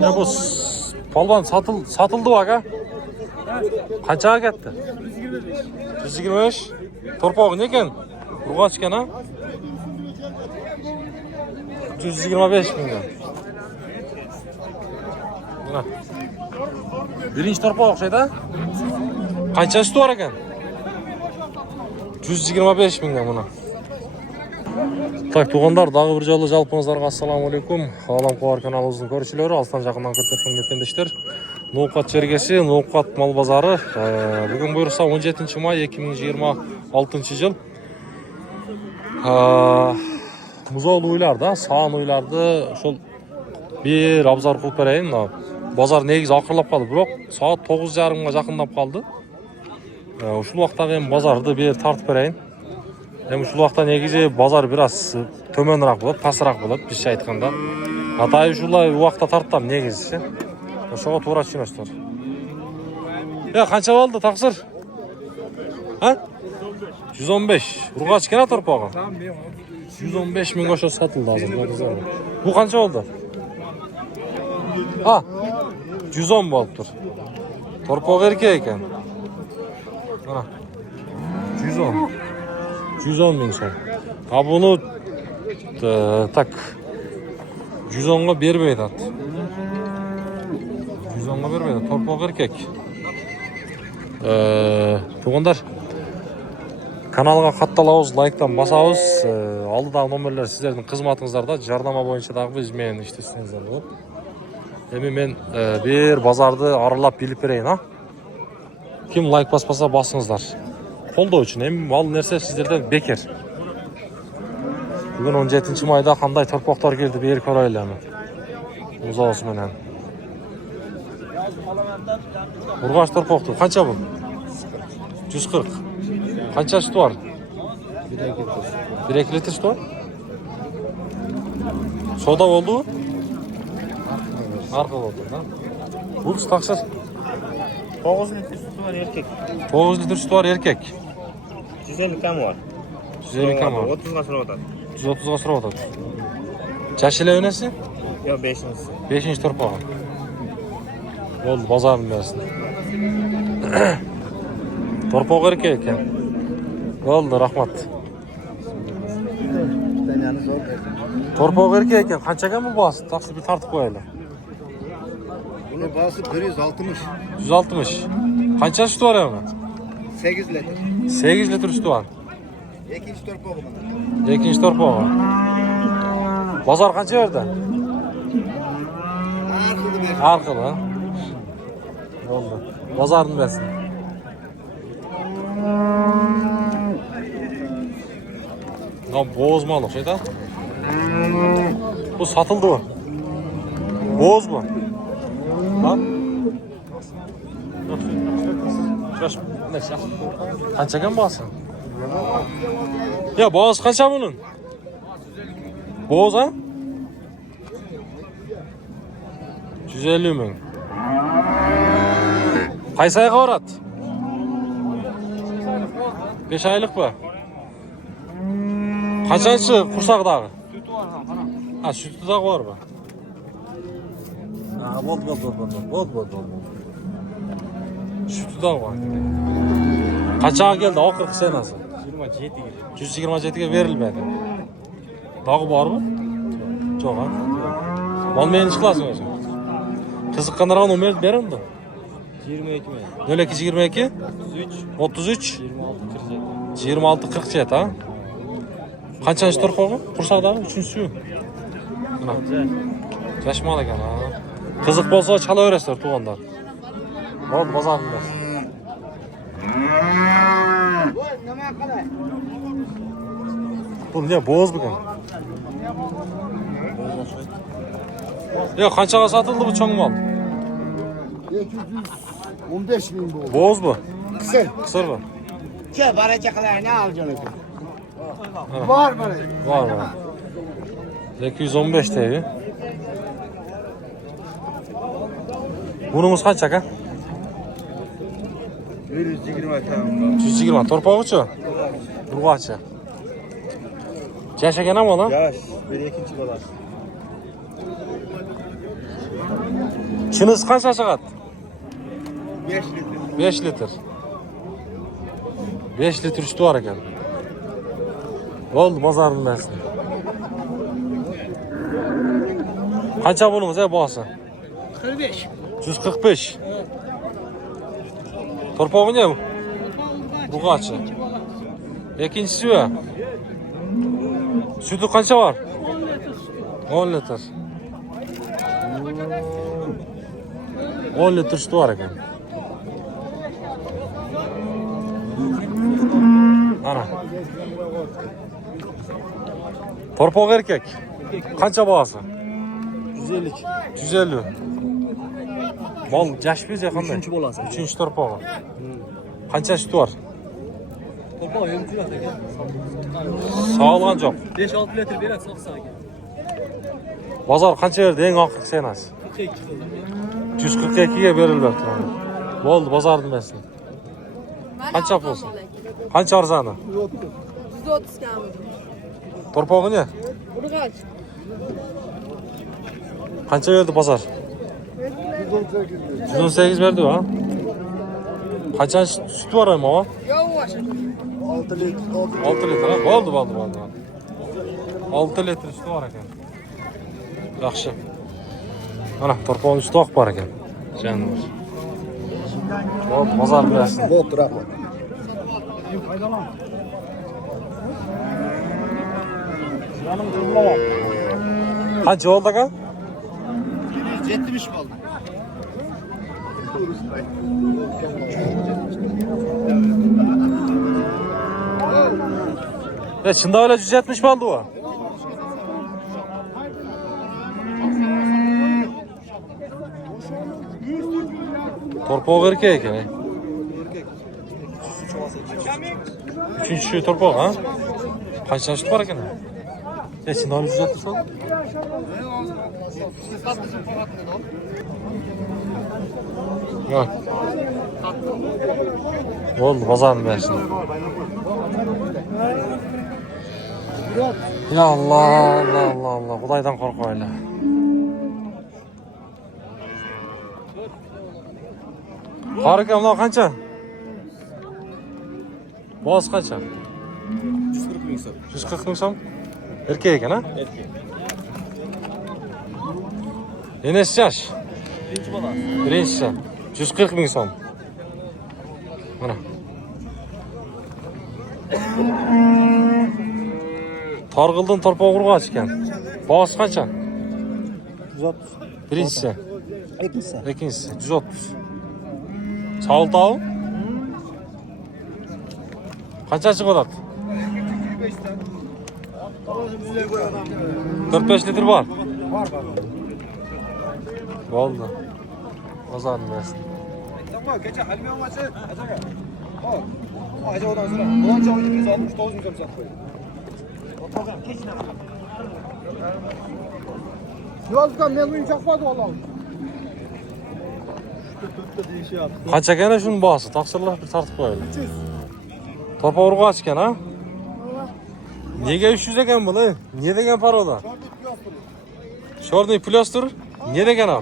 Ya bu palvan satıldı bak ha. Kaçağa gitti? 125. Torpağı ne eken? Urgaç eken ha? 125 milyon. Buna. Birinci torpağı okşaydı. Kaça sütü var eken? 125 milyon buna. Так, туғандар, дағы бір жолы жалпыңыздарға ассаламалейкум. Алам Қуар каналымыздың көрушілері, алыстан жақыннан көрсеткен мекендештер. Ноқат жергесі, Ноқат мал базары. Бүгін бұйырса 17 май 2026 жыл. Мұзол ойларды, саған ойларды шол bir абзар қылып берейін. Базар негіз ақырлап қалды, бірақ сағат 9:30-ға жақындап қалды. Ушул уақыттағы базарды bir тартып берейін. Ушул уақытта негізі базар біраз төменірек болады, пасырақ болады, bizce айтқанда. Атайы ушулай уақытта тарттам негізі. Ошоға тура түшүнөсүздөр. Қанша болды тақсыр? 115. Ургач кена торпағы? 115 мың ошо сатылды азыр. Бұл қанша болды? 110 болып тұр. Торпағы ерке екен. 110. 110 мың сол. Бұны так 110-ға бербейді ат. 110-ға бербейді. Торпағы еркек. Туғандар, каналға қатталауыз, лайктан басауыз. Алдыдағы номерлер сіздердің қызматыңыздарда. Жарнама бойынша дағы біз мен іштесіңіздер болып. Мен бір базарды аралап біліп берейін. Кім лайк баспаса басыңыздар. Қолдау үшін. Ал нәрсе сіздерден бекер. Бүгін 17 майда қандай торпақтар келді бері көрайлы. Ұзауыз менен. Ургач торпақты. Қанша бұл? 140. Қанша sütü var? 1-2 litre sütü var. Soda oldu? Arka oldu. Bu taksır. 9 litre sütü var erkek. 9 litre sütü var erkek. 150 kam var. 150 kam var. 30'ga sıra otadı. 130'ga sıra otadı. Caş ile önesi? Yok 5. 5. torpağı. Oldu bazarın versin. Torpağı erkek eken. Oldu rahmat. Torpağı erkek eken. Kaçaken mi bağısı? Taksi bir tartıp koyalım. Bunun bağısı 160. 160. Kaça sütü var ya mı? 8 litre. 8 litre sütü var. İkinci torpağı mı? İkinci torpağı. Bazar kaça verdi? Arkalı. Oldu. Bazarını versin. Boğaz mı alık şeyden? Bu satıldı mı? Boğaz mı? Kaçaken bağırsın? Ya boğaz kaça bunun? Boğaz ha? 150 min. Qaysi ayga barat? 5 aylık mı? Kaçançı kursaqdağı? Sütü var ha. Sütü dağı var mı? Bol. Sütü dağı var. Kaçağa geldi? O 40 senası. 127'ye verilmedi. Dağı var mı? Çok ha. Olmayan iş kılasın o zaman. Kızıkkanlarga nomer verir mi? 22 mi? 02 22 33 26 47 ha? Kaçıncı torpağı? Kursaqdağı 3-sü. Yaşmalı ekan ha. Kızık bolsa çala öresizler tuğanlar. Oldu bazarında. Bu ne boğaz mı? Ya kaçağa satıldı bu çoğun mal? 215 bin bu. Boğaz mı? Kısır mı? Ke baracaklar ne alacaksın? Var bana. Var. 215 TL. Bunumuz kaç ha? 120 tamam. 120. Torpağı uçu? Urgaçı. Yaşa gene mi lan? Yaş. Bir ikinci kadar. Çiniz qancha chiqadi? 5 litre. 5 litr. 5 litr sütü var ekan. Bo'ldi, bozorni bilasan. Qancha bunimiz boqsa? 45. 145. Torpog'i ne bu? Bu kaçı? İkincisi var. Sütü kaça var? 10 litr. 10 litr sütü var ekan. Ana. Torpog erkek. Qancha bağısı? 150. 150. Bol jaşbiz ya qanday? 3-chi bolasi. 3-chi torpog'i. Qancha sütü var? To'pol yumchi yo'q ekan. Sağolgan jo'q. 5-6 litr beradi so'qsaga. Bozor qancha berdi eng oxirgi senasi? 142 ga berilibdi. Bo'ldi, bozorni bilsin. Qancha bo'lsin? Qancha arzani? 130 kamida. Torpog'i ne? Urg'och. Qancha berdi bozor? 118 berdi ha? Qancha süt var ama? Yavaş. 6 litre. 6 litr ha? Bo'ldi. 6 litr sütü var ekan. Yaxshi. Mana torpog'ning sütü oq bor ekan. Canlar. Bo'ldi, bozor bilasin. Bo'pti, rahmat. Qancha oldi aka? 70 oldu. Ya shunda öyle 170 oldu o. Torpog erkek ekan. Üçüncü torpog ha? Qancha süt var ekan? Ya shunda öyle 170 oldu. Yok. Oldu, bozorni bersin. Ya Allah. Xudaydan qo'rqaylar. Qori aka, bunlar qancha? Boz qancha? 140 ming so'm. 140 ming so'm. Erkek ekan ha? Erkek. Enesi yaş. Birinchi bolasi. Birinchisi 140 ming so'm. Mana. Targ'ildan torpog' urg'och ekan. Boz qancha? 130. Birinchisi. Ikisi. İkincisi 130. Sağol tavuğu? Kaça çıkıyor? 4-5 litre var. Var. Oldu. Pazarını versin. Tamam, geçen alüminyum maçı. Acaba. Bak. Bu acaba ondan sonra. Ulan çavucu biz 69 bin satıyor. Yozgan memnun çakmadı vallahi. Kaça gene şunun bağısı? Taksırlar bir tartıp koyalım. 300. Torpa urgaç eken ha? Niye 300 eken bu lan? Niye degen para o da? Şorni plastır. Niye degen ha?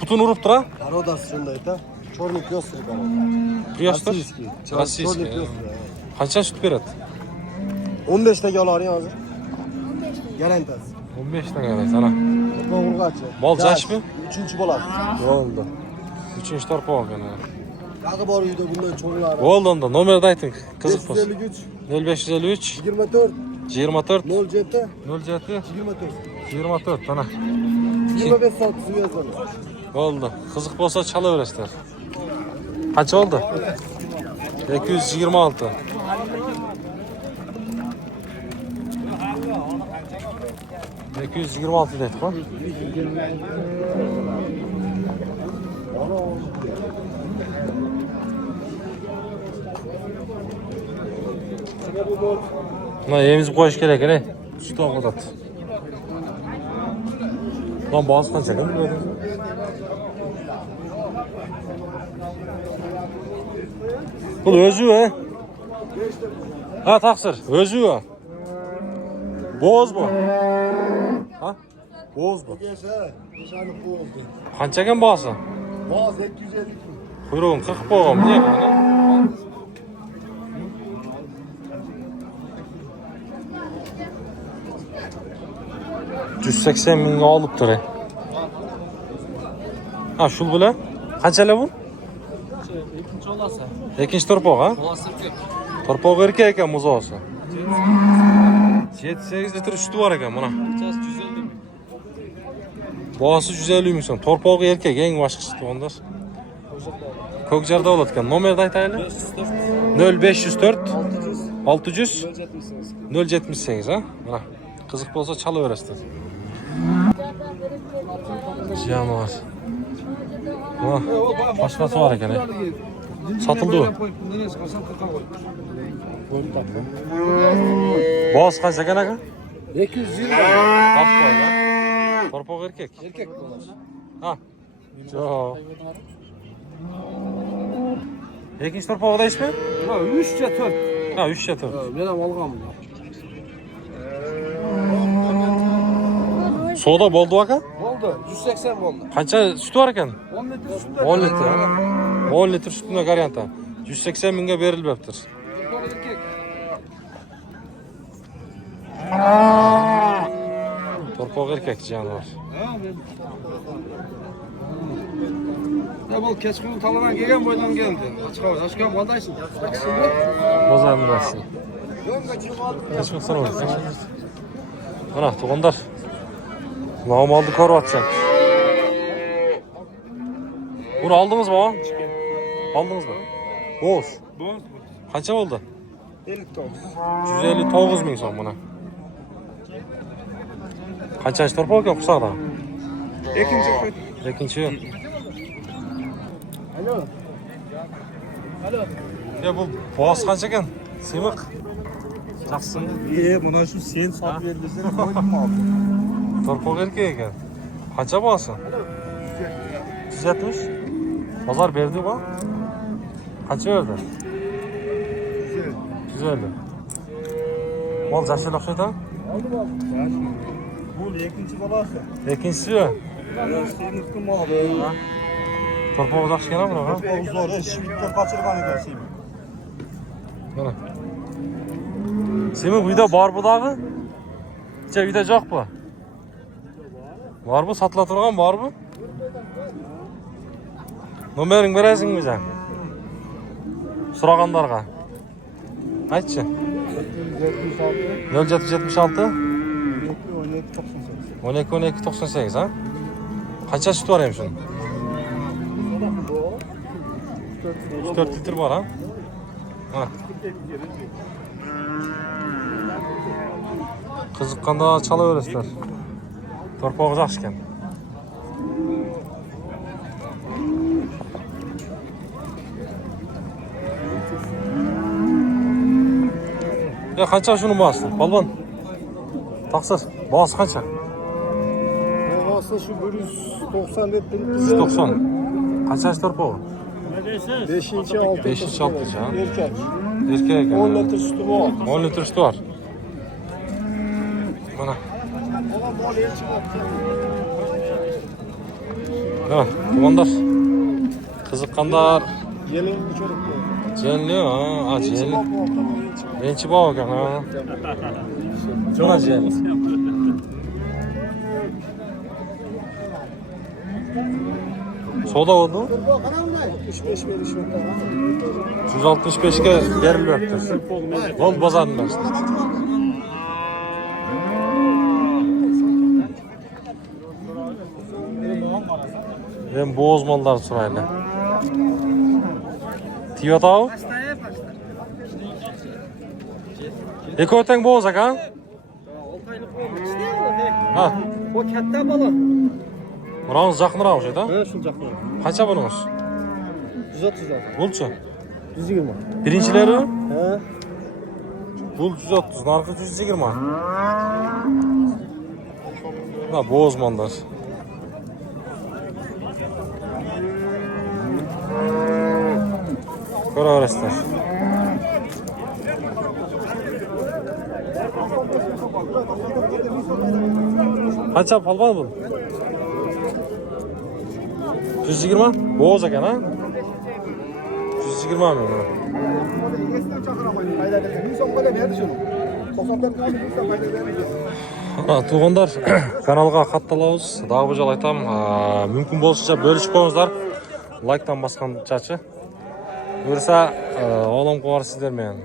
Putun urup dur ha? Parodas şundaydı. Çorni piyostri bana. Plastır. Российский. Российский. Çorni piyostri. Kaça süt verir? 15 tane alar ya abi. Garantası. 15 tane evet sana. Bu urgaç. Bol caş mı? 3. bolat. Oldu. 3. torpa o gene. Yağı var uydu bundan çoğunlar. Oldu onda. Nomer de aytın. Kızık olsun. 553 0553 24 24 07 07 24. 24 tane. 25 saat su yazalım. Oldu. Kızık bolsa çalıveresizler. Kaç oldu? 226. ...226 dedik ha? Buna yemizip koyuş gerek ne? Süt oğudat. Lan bazı kaç değil mi böyle? Bu özü he? Ha taksır, özü o. Boğaz bu. Ha? Boğuz bu. Geçe. Nişanı bu oldu. Qancha ekan bahası? Boğaz 250 kun. Quyruğun qirqib qo'ygan. Niye qani? 180 mingga olib tur. Ha, shul bilan qanchalar bu? İkinci olası. Ikkinchi turpoq, ha? Olası kök. Turpoq erkak ekan muzosi. 7-8 litr suti bor ekan mana. Çaz 150 mi? Boğası 150 ming so'm. Turpoq erkak eng boshqasi tuvanlar. Ko'kjarda bo'layotgan. Nomerni aytaylik. 0504 600 078 ha. Mana qiziq bo'lsa chalaverasizlar. Janovar. Ha, boshqasi bor ekan. Sotildi u. Neresi kalsam 40'a koy. Boğaz qancha ekan aka? 220. Tap qo'y ha. Turpoq erkak. Erkek boğaz. Ha. Yo'q. Ikkinchi turpoqda ishmi? Ha 3'e 4. Ha, 3'e 4. Ben algam. Soda bo'ldi aka? Oldu. 180 oldu. Qancha sut bor ekan? 10 litre süt. 10 litr. 10 litr sutuna varianta. 180 mingga berilibdir. Erkek. Turpoq erkak janovar. Ya bu keçkinin talana gelen boydan geldi. Çıkar. Aşkım kaldaysın. Bozarni bersin. Kechmi so'ramaysiz. Mana tug'undar. Nomolni ko'ryapsan. Buni oldingizmi? Oldingizmi? Bo'sh. Qancha bo'ldi? 59. 159 ming so'm buni. Qanchasi turpoq ekan qusoqda? İkinci koy. Ikkinchi. Alo. Alo. Ya bu boğaz qancha ekan? Semiq. Yaxshimi? Buna şu sen sat verirsen koydum mu abi? Turpoq erkak ekan. Qancha boğazı? 170. Bozor berdi bu. Qancha berdi? 150. Mol jashil o'xshaydi. Aldım abi. Bu ikinci balası. Ikkinchisi. Senin kim abi? Turpoq yaxshi ekan bunaqa. O zor. Şimdiden kaçırmanı gelsin. Mana. Semiq uyda bor bu dag'i? Icha uyda yo'q bu. Bormi? Sotila turgan bormi? Nomering berasizmi o'zi? So'raganlarga. Aytchi. 0776 12 98 ha? Qancha sut bor ham shuni? 4 litr bor ha? Ha. Qiziqqanda chalaverasizlar. Turpoq yaxshi ekan. Ya qancha shuni boğazı? Balbon. Taqsir. Boğazı qancha? Babası şu 190 litre. 190. Qanchasi turpoq? 5'inci 6. 5'inchi 6'cı ha? Erkek. Erkak ekan. 10 litre sütü var. 10 litr suti bor. Mana. Olan bol elçi var. Ha, tug'undar. Qiziqqanlar Yelin bir çocuk var. jenli ha, Elçi jenli. bak bu ortamda elçi var. Birinchi bog' ekan ha. Mana jenli. Soda bo'ldi? 65 veriş yok. 165 ga berilyapti. Bo'ldi bozorni bersin. Ben bo'z mollar so'rayli. Tiyotav? Ekotang bo'z aka? 6 aylık olmuş. Ha, O katta balı. burangiz yaqinroq o'shada? Ha shunchaq balı. Qancha buningіз? 130 lira. Bo'lchi? 120. Birinchilari? Ha. Bul 130, narxi 120. Ha, bo'z mollar. Ko'raverasizlar. Qancha palvon bu? 120? Bo'z ekan, ha? 120 ming. Esdan chaqiraman. Qayda bergan? 1000 so'm qo'yib berdi shuni. 90 dan 1000 so'm qayda berdi. Туғандар, каналға қатталауыз. Дағы бұл жол айтам, мүмкін болсынша бөлішіп қойыңыздар. Лайктан басқан чачы. Өрса, олым қуар сіздермен.